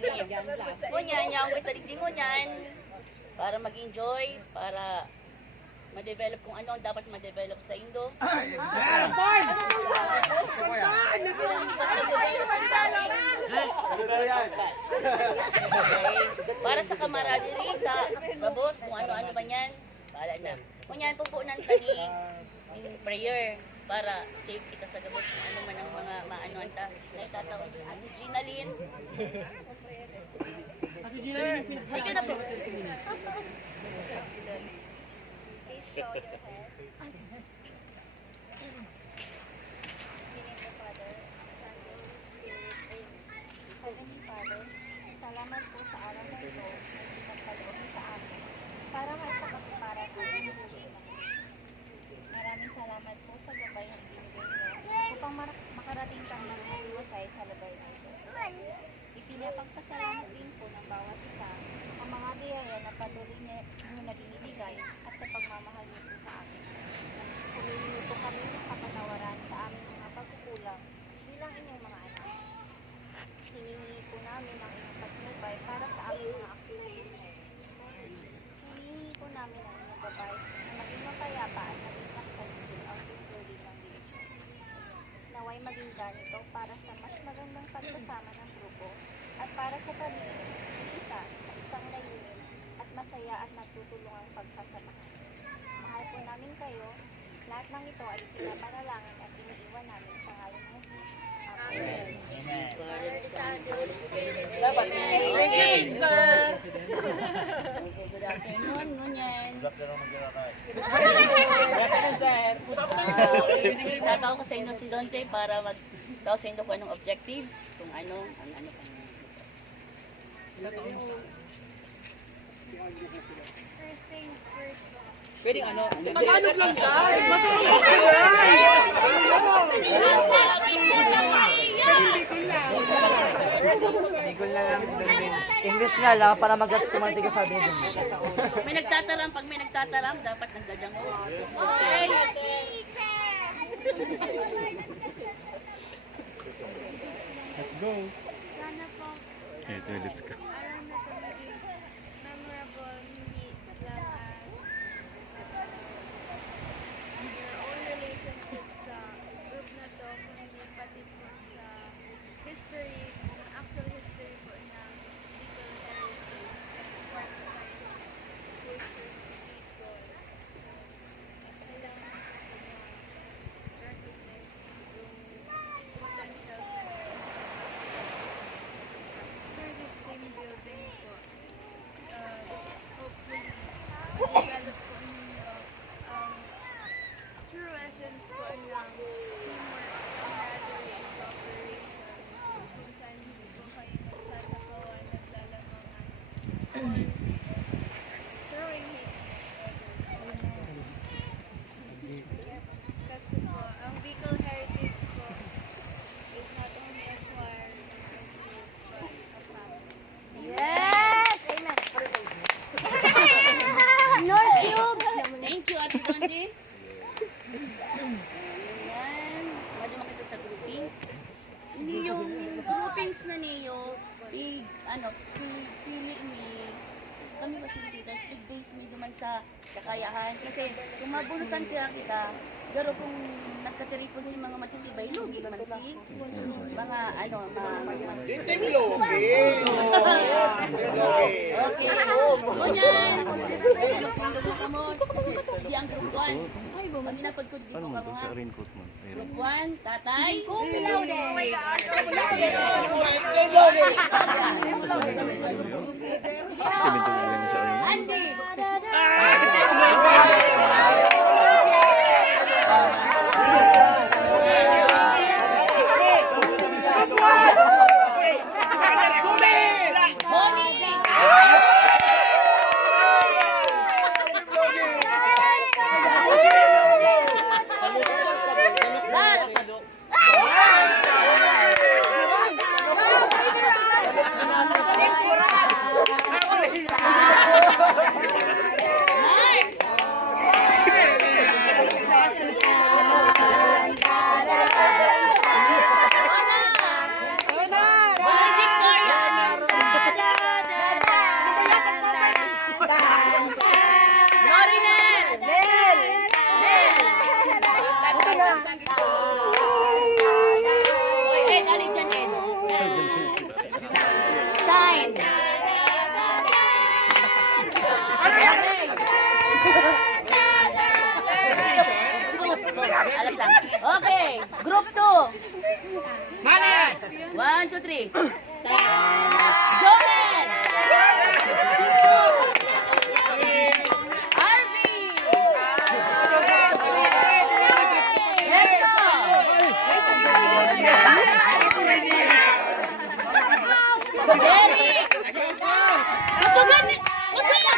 kani. Ngunyan, yung witaligdi ngunyan, para mag-enjoy, para ma-develop kung ano ang dapat ma-develop sa Indo. Para sa camaraderie, sa babos, kung ano-ano ba yan, bahala na. Ngunyan, pupunan tani in prayer para save kita sa gabos kung ano man ang mga maanuan ta. Naitataon ni Ate Gina Lynn. Ay ka na po. Heavenly Father, salamat po sa araw na ito na ipagkaloob sa amin para sa kapataran namin ng buhay. Maraming salamat po sa gabay na ibinigay niyo upang makarating kang nagmamalasay sa labay na ito. Ipinapagpasalamat din po ng bawat isa ang mga biyaya na patuloy niyo na binibigay at sa pagmamahal niyo po sa amin. Humingi niyo po kami ng kapatawaran sa aming mga pagkukulang bilang inyong mga anak. Hinihingi po namin ang inyong patnubay para sa aming mga activities. Hinihingi po namin ang inyong gabay na maging mapayapa at maging successful ang pagtuloy ng religion. Naway maging ganito para sa mas magandang pagsasama ng grupo at para sa pamilya, isa sa isang layunin at masaya at nagtutulungang pagsasamahan. Mahal po namin kayo. Lahat ng ito ay pinapanalangin at iniiwan namin sa ngalan ng Jesus. Amen. Dapat thank you, sister. Good afternoon, Ngunyan. Good afternoon, sir. Tatawag ko sa inyo si Dante para magtawag sa inyo kung anong objectives, kung ano, ang ano pa. First things first. Pwedeng ano? Tagalog lang dahil! Masarap Bigol na lang. English nga lang para mag-gets ko man tiga sabi din. May nagtataram, pag may nagtataram, dapat nagdadango. Okay. Let's go. Sana po Okay, let's go. araw na ito maging memorable, hindi lang as your own relationship sa group na to, kundi pati po sa history, actual history po ng Bicol Heritage as part of our culture people. Kailangan natin na recognize yung potential for this team building po. Hopefully, develop po ninyo ang true essence po ng teamwork, camaraderie, and cooperation kung saan hindi po kayo nagsasakawan, naglalamangan, or throwing hate at others. Kasi po, ang Bicol Heritage po is not only acquired as a group, but a family. Yes! Amen! Thank you, Ate Dondi. Ayan. Pwede makita sa groupings. Hindi yung groupings na niyo, pili ni kami facilitators, big base may duman sa kakayahan. Kasi kung mabunutan kaya kita, pero kung nagkatiripon si mga matitibay, lugi naman si mga Team Logi! Team Logi! Okay. Ngunyan. Tulog ka mo. Kasi di ang group 1. Ay, bumaginapad ko di ko Ano ka mo to sa mga. raincoat mo? Ayun. Group 1, tatay. Cum laude! Semento mo lang siya. Andy. Mark. Okay, group 2. Manan! 1, 2, 3. Joel! Arby! Hector! Derek! Usugan! Usugan!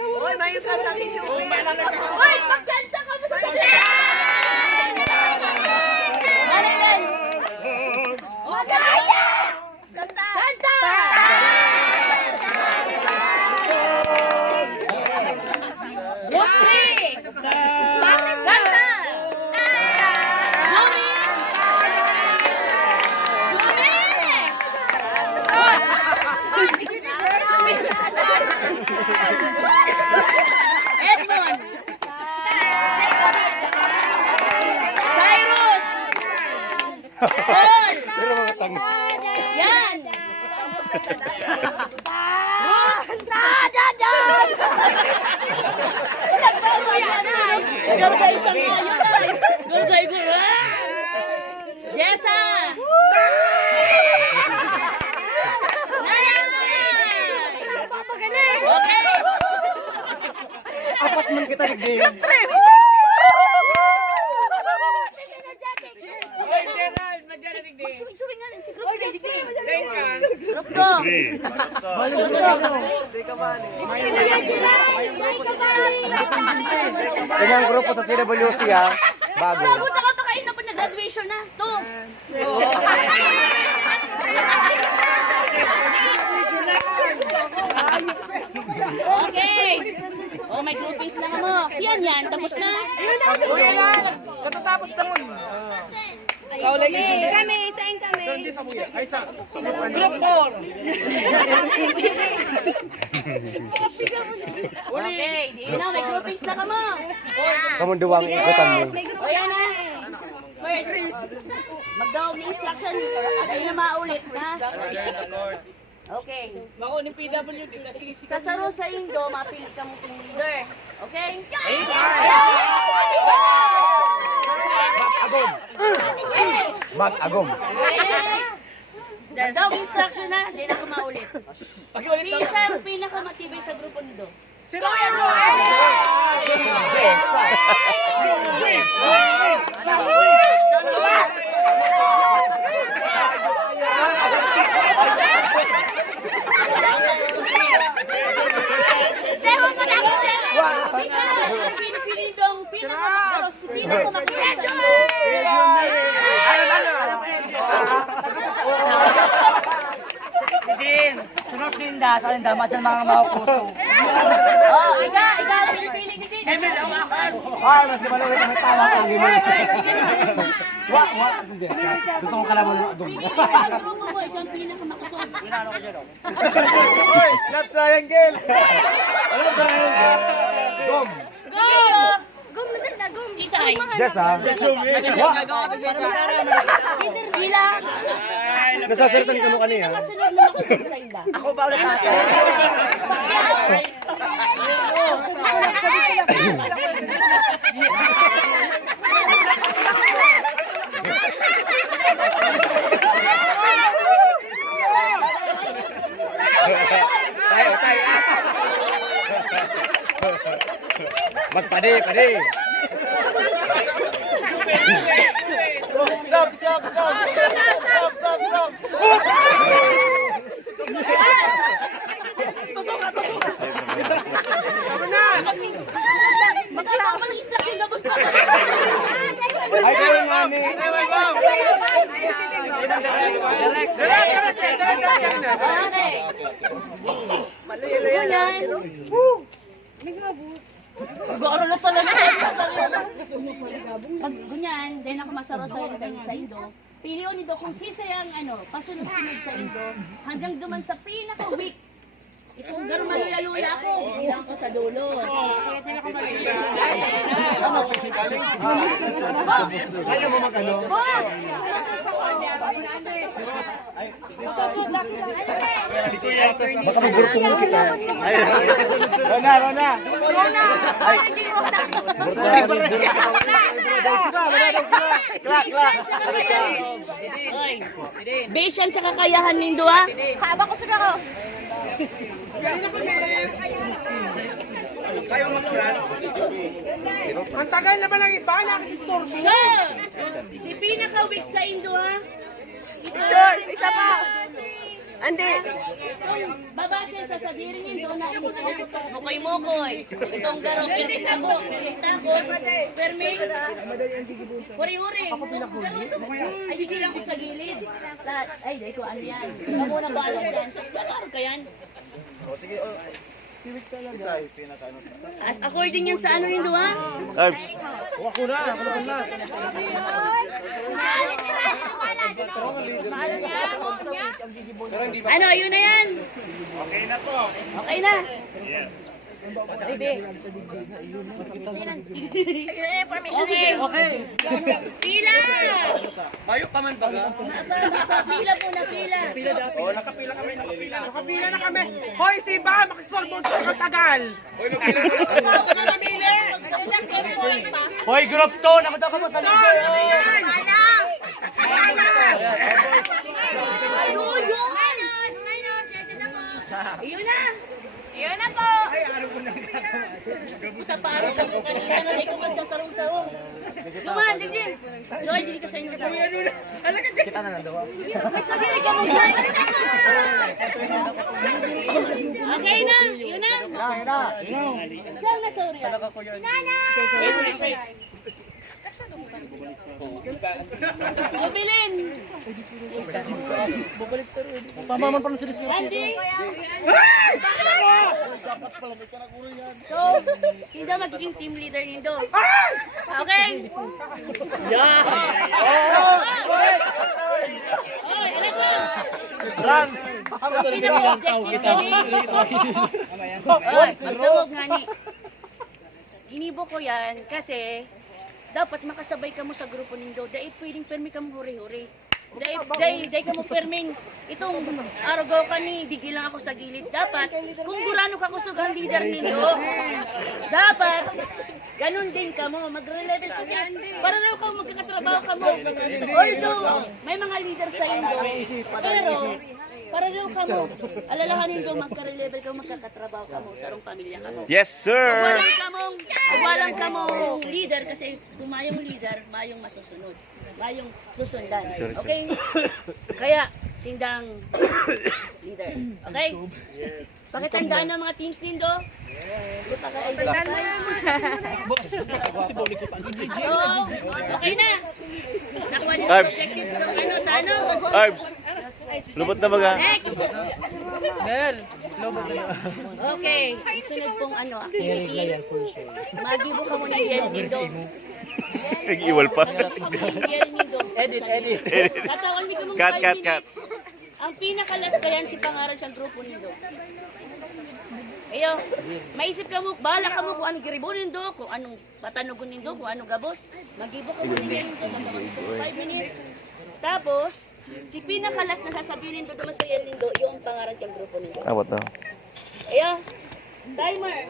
Hoy, may kanta ni Joey. Hoy, magkanta ka mo sa sadya! Marilan! Magaya! Kanta! Kanta! Lutri! Kanta! Edmond! Cyrus! Paul! Pero mga tanga. Yan! Gagay sa ngayon ay! Gagay ko Jessa! Okay! Apat man kita nagdiyan. Magsubing-subing nga lang si Group K. Group 2. Kanyang grupo sa CWC ha. Bago. Sabot ako pa kayo na po nag-graduation na. 2. Okay. Oh, may groupings na mo. Siyan yan. Tapos na. Katatapos na mo. Kami, saan kami? Group 4. Okay. Di na. May groupings na ka mo. Kamunduwang ikutan mo. O yan na. First, magdaw ni instruction. Ay na maulit. Ha? Okay. Mako ni PWD na sisi. Sa saro sa Indo, mapili ka mo team leader. Okay? Agom. Okay. Mag-agom. Daw instruction na, hindi na ko maulit. Sisa ang pinakamatibay sa grupo nito. Sino yan, Joey? Sisa ang pinipili nito ang pinakamatibay sa grupo. Sunod ninda, sa ninda, madyan mga puso. Oh, ikaw, pinipili ni Din. Ay, mas lumalawit ang tawa sa gini. Gusto kong kalaman ng agom. Grupo mo, ikaw ang pinakamakusog. Hoy, not triangle. Ano ba triangle? Gom. Go! Gum na dala, gum. Sisay. Yes ha? Pila. Nasasalita ni kamo kanina. Nakasunod lang ako sa inda. Ako ba ulit ako? Tayo. Magpade. Stop. Magkakapalis lang yung gabos pa. Ay, kayo mami. Ganyan. Garo na talaga. Pag ganyan, dahil ako masaro sa Indo, piliyo nito kung sisayang pasunod-sunod sa Indo, hanggang duman sa pinaka-weak Itong garo malula-lula ko, bilang ko sa dulo. Kaya mo mag-ano? Baka magburpong mo kita. Rona, Rona. Klak, klak. Oy, based yan sa kakayahan nindo ha. Kaba ko siguro. Ang tagal naman ang iba, nakikistorbo. So, si pinaka-weak sa indo ha. Teacher, isa pa. Andi. Babase sa sabirin nindo na mukoy-mukoy. Itong garo, permitabo, permit. Huri-huri. Ay, hindi lang ko sa gilid. Lahat. Ay, dahil ko ano yan. Ako na balas yan. Ano ka yan? As according yan sa ano nindo ha? Carbs. Ako na, ako na. Ano, yun na yan. Okay na to. Okay na. Okay. Okay. Pila. Bayo pa man baga. Pila po na pila. Oh, nakapila kami, nakapila. Nakapila na kami. Hoy, si Ba, makistorbo sa tagal. Hoy, napila na. Ako na namili. Hoy, group 2! Nakita ko mo sa leader! Yun na. Yun na po. Sa parang kami kanina na rin ko magsasarong-sarong. Lumahan, Digin. Joy, hindi ka sa inyo. Kita na lang daw. Sabi ka mo sa Okay na. Yun na. Saan na sorry? Jubilin. Tama man pala sila sila. Andy. So, sino magiging team leader nindo? Okay. Yeah! Oy, alam ko. Run! Pinaka-objective gani. Oy, magtawag nga ni. Inibo ko yan kasi dapat makasabay ka mo sa grupo nindo. Dahil pwedeng permi ka mo huri-huri. Dahil ka mo perming itong araw ka ni digi lang ako sa gilid. Dapat, kung gurano ka kusog ang leader nindo, dapat, ganun din ka mo. Mag-relevant kasi para raw ka magkakatrabaho ka mo. Although, may mga leader sa indo. Pero, para raw ka mo, alalahanin do magka-level ka, magkakatrabaho ka mo, sarong pamilya ka mo. Yes, sir! Walang ka mo leader kasi kung mayong leader, mayong masusunod. Mayong susundan. Okay? Kaya, sindang leader. Okay? Pakitandaan ng mga teams nindo. Pakitandaan mo. So, okay na. Nakuha niyo yung objective. So, ano, tano? Carbs. Lubot na baga. Next! Nel! Okay, sunod pong ano, activity. Magibo ka muna yung nindo. Nag-iwal pa. Edit, edit. Katawan mi ko mong Cut, 5 cut, minutes. cut. Ang pinakalas kayan si pangaral sa grupo nindo. Ayo, maisip ka mo, bahala ka mo kung anong giribunin do, kung anong patanugon nindo, kung anong gabos. Magibo ka muna yan nindo, katawan mi ko 5 minutes. Tapos, si pinakalas na sasabihin nindo naman sa yan nindo, yung pangaral sa grupo nindo. Abot na. Ayo, timer.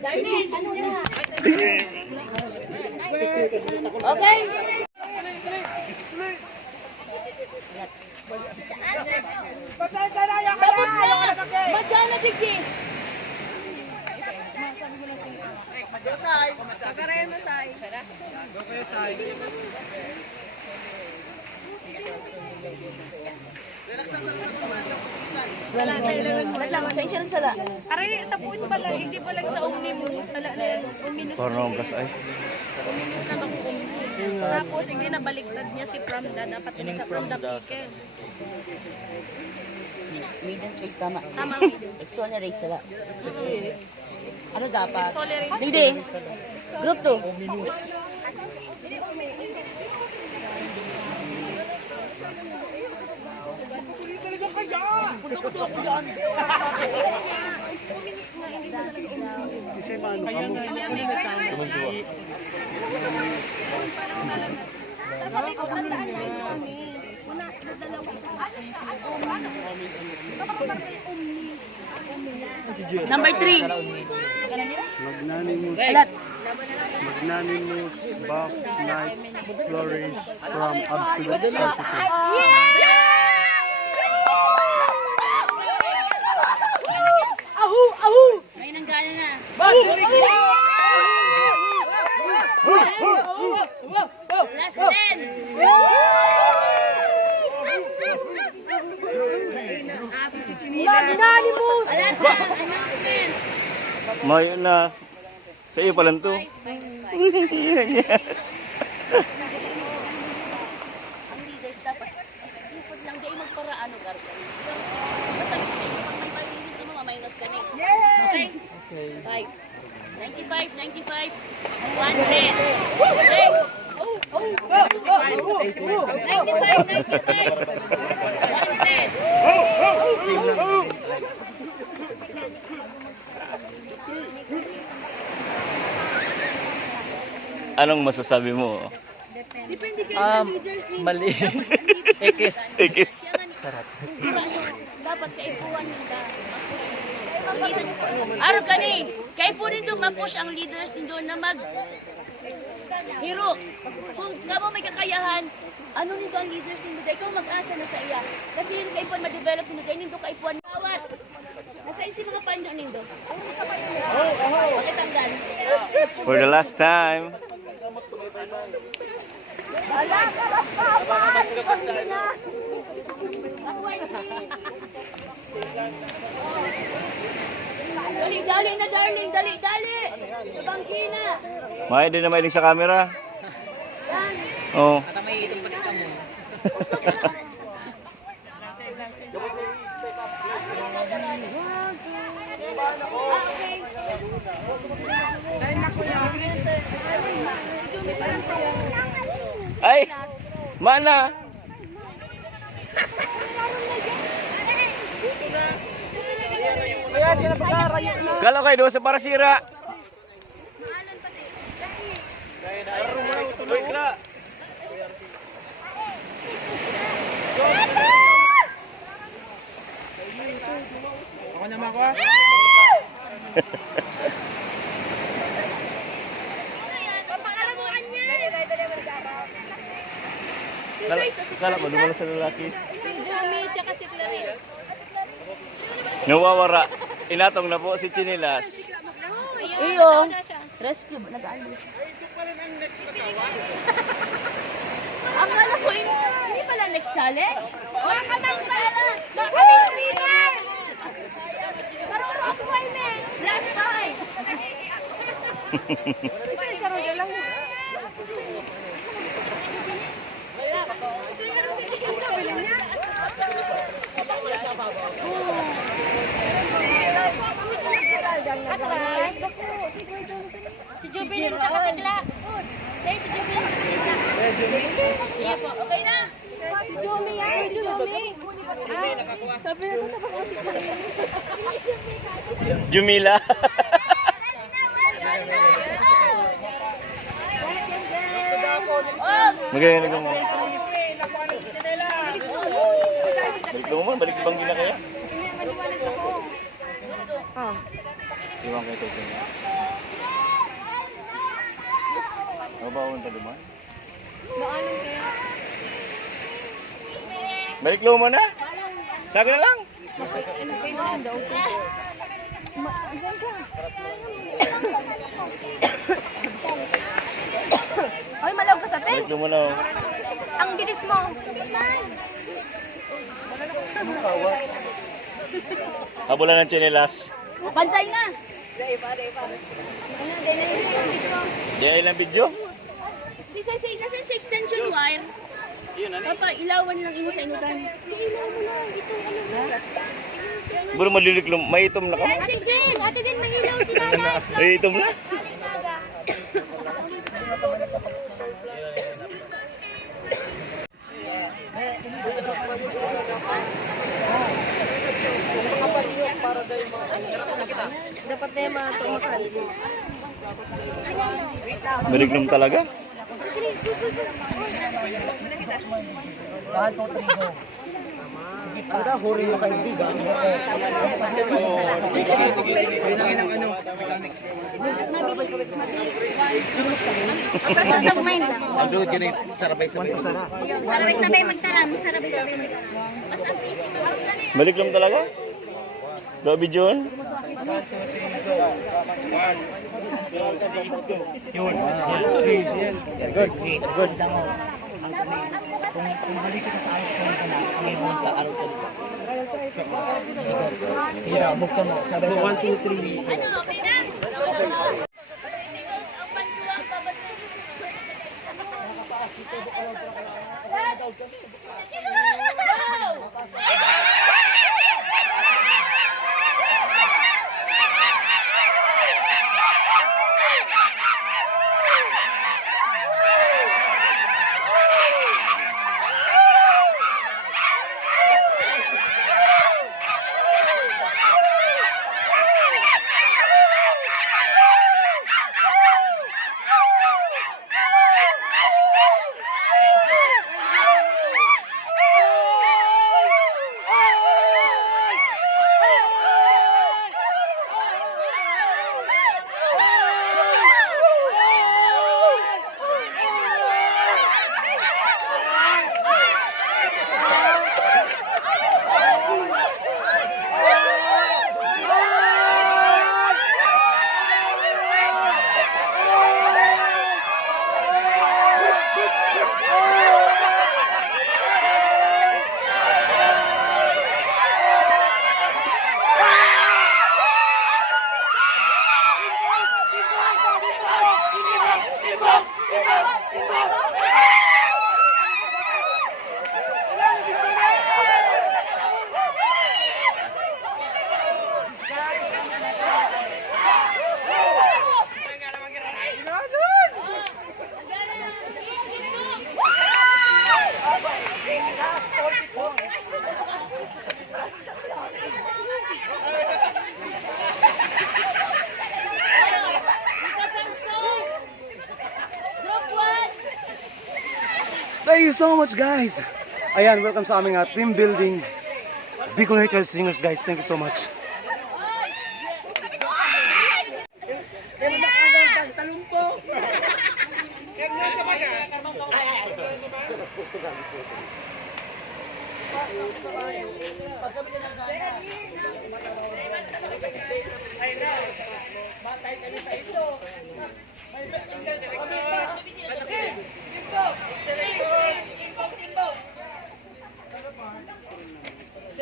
Darlene, ano na? Okay? Tapos na! Madyan na, Digi! Wala lang, masaya siya ng sala. Aray, sa puwit pala, hindi pa lang sa omnibus. Sala na yan, uminus Parang gas ay. uminus na bang omnibus. Tapos, hindi na baliktad niya si Pramda. Dapat yun siya from the Pique. Maiden space, tama. Tama, Maiden. Exonerate sila. Ano dapat? Tolerate. Hindi. Group 2. Number 3. Magnanimous, buff, night, flourish from absolute scarcity. May nanggana na. Last 10. Wala na. Announcement. May na. Sa iyo pa lang to. Ang leaders dapat ikot lang dahil magparaan o gargan. Basta gusto nyo pag may pag-inis mo, maminus ka na eh. Okay? 5. 95, 95, 110. Okay? 95, 95, 110. Anong masasabi mo? Depende kayo sa Um, leaders ninyo. mali. Ekis. Ikis. Sarap. Dapat kaipuan nila. Araw gani, kaya po rin doon ma-push ang leaders din doon na hiro. Kung kamo may kakayahan, ano nito ang leaders din doon? Ikaw mag-asa na sa iya. Kasi yung kaipuan ma-develop nito, kaya nito kaipuan bawat. Nasaan si mga panyo nito? Pakitanggal. For the last time. Dali, dali na darling, dali, dali. Sa bangkina. May din na mailing sa camera. Yan. Oh. Ay! Mana? Kalau kayo doon sa parasira. Uy, kena. Ako naman ako. Kala mo, dumalo sa lalaki. Si Jumi tsaka si Clarice. Nawawara. Inatong na po si Chinilas. Iyo. Rescue, nag-aalis. Akala ko hindi pala next challenge. Wala ka nang pala. Bakit winner? Marunong ako ay men. Last time. Si Jubilin sa kasigla. Dahil si Jubilin sa kasigla. Iya po. Okay na. Si Jumi yan. Si Jumi. Sabi na ito na Jumila. Magaling mo. Balik mo, balik ibang gina kaya? Maliwanag ako. Iwan kayo sa ito niya. Mabawon pa duman? Maalam kaya. Balik mo na. Saga na lang. Kailangan daw ko. Saan ka? Ay, malaw ka sa tent. Balik mo na. Ang bilis mo. Habulan ng Chinilas. Bantay na. Di ay lang video. Si Sensei, nasa sa extension wire. Papa, ilawan lang imo sa inutan. Ilaw mo na. Ito, ano mo. Buro maliliklo, may itom na ka. Sige, ate din may ilaw si nanay. May itom na. Para Malignom talaga? Kahit po trigo. Ano ka, huri mo kaibigan? Sa kumain lang. Sarabay-sabay magtaram. Sarabay-sabay magtaram. Malignom talaga? Gabi John? Good. Kung balik kita sa araw ko na, ngayon ka araw ko dito. Sira, bukta mo. Sabi ko, 1, 2, 3. Thank you so much, guys. Ayan, welcome sa aming team building. Bicol Natural Singers, guys. Thank you so much.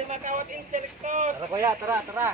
Makawat insertos. Tara kuya, tara.